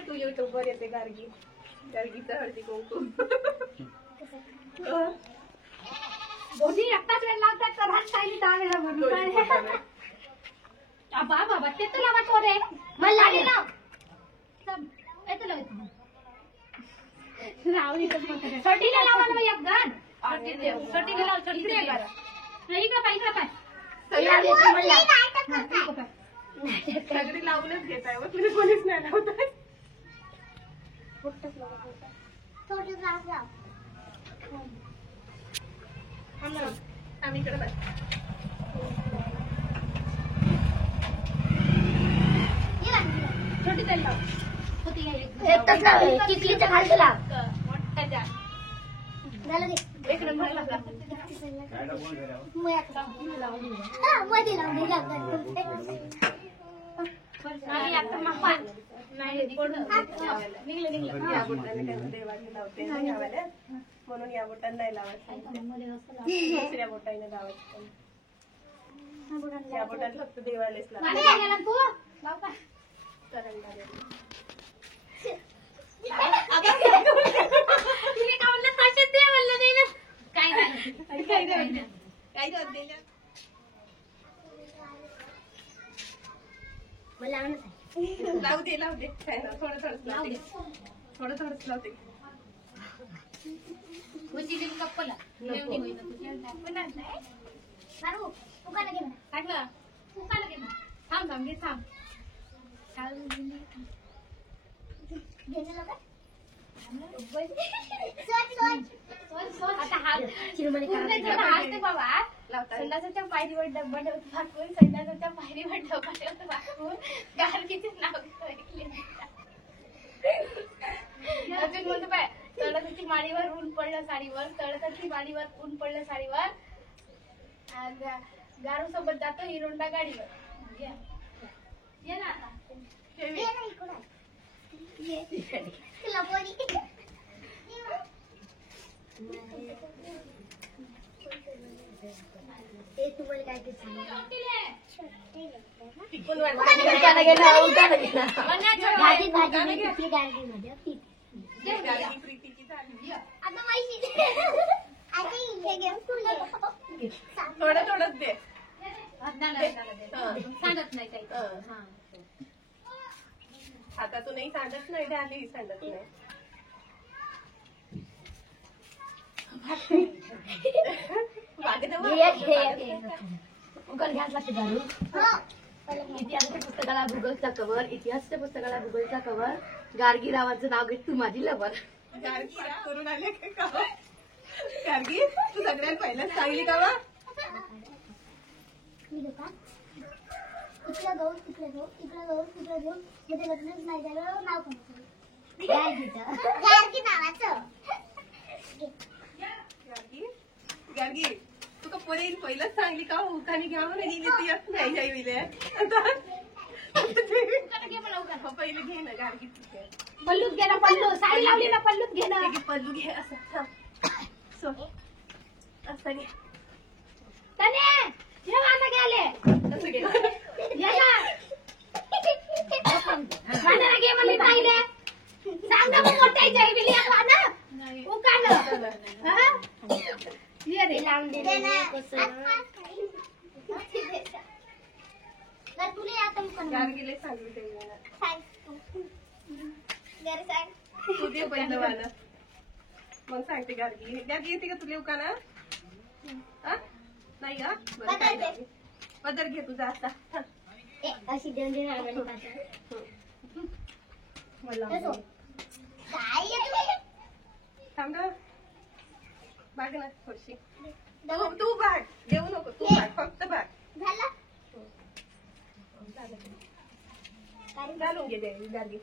तू YouTube वर येते गार्गी गार्गीचं हळदी कुंकू दोन्ही एकटाच वेळ लागतात तर हात काही टाळेला म्हणून बाबा ते तर लावा तो रे मला लागेल सटीला लावा ना एक गाण सटीला लाव सटी नाही का पाहिजे पाय सगळी लावूनच घेत आहे तुझे कोणीच नाही लावत आम्ही इकडे छोटी तेल लाव कितीच्या खालचं लाव मोठ्याच्या एक नंबर लागला आता मापा नाही देवाने लावते म्हणून या बोटाने नाही लावायचं दुसऱ्या बोटाने लावायचं या बोटाने फक्त देवालेच लावायचं तू लाव का लावू दे काय ना थोडं लावते थोडं लावते कप्पला थांब थांब घे थांब आता हात बाबा संडासाच्या पायरीवर डब्बा टाकून संडासाच्या पायरीवर डब्बा टाकून गार्गीचे नाव अजून म्हणतो पाय तळसाची माळीवर ऊन पडलं साडीवर तळसाची माळीवर ऊन पडलं साडीवर गारू सोबत जातो हिरोंडा गाडीवर ये ना आता तुम्हाला काय ते थोडंच दे सांगत नाही काही आता तू नाही सांगत नाही झाली सांगत नाही इतिहासाच्या पुस्तकाला गुगलचा कव्हर इतिहासाच्या पुस्तकाला गुगलचा कव्हर गार्गी रावाचं नाव घेत तू माझी लवर गार्गी करून आले का गार्गी तू सगळ्यात पहिल्याच सांगली का इकडे जाऊ तिकडे जाऊ इकडे जाऊ तिकडे जाऊ मध्ये लग्नच नाही झालं नाव कोणाचं गार्गी नावाचं गार्गी तू का पहिलंच सांगली का उखाणी घ्या म्हणून गेली तू येत नाही जाईले पहिले घे ना गार्गी पल्लूत घे ना पल्लू साडी लावली ना पल्लूत घे ना पल्लू घे असं असं घे तने जेवायला गेले असं घे खाण्याला घे म्हणले पाहिले सांग ना मग मोठ्या जैविली ना उकान ये रे लांब दे तुला आता गार्गीला सांगली ते तू दे पहिलं वाला मग सांगते गार्गी येते का तुला उकाना नाही का पदर घे तुझा आता अशी देऊन देणार थांब ना बाग ना थोडीशी तू बाग देऊ नको तू बाग फक्त बाग झालं घालून घे गार्गी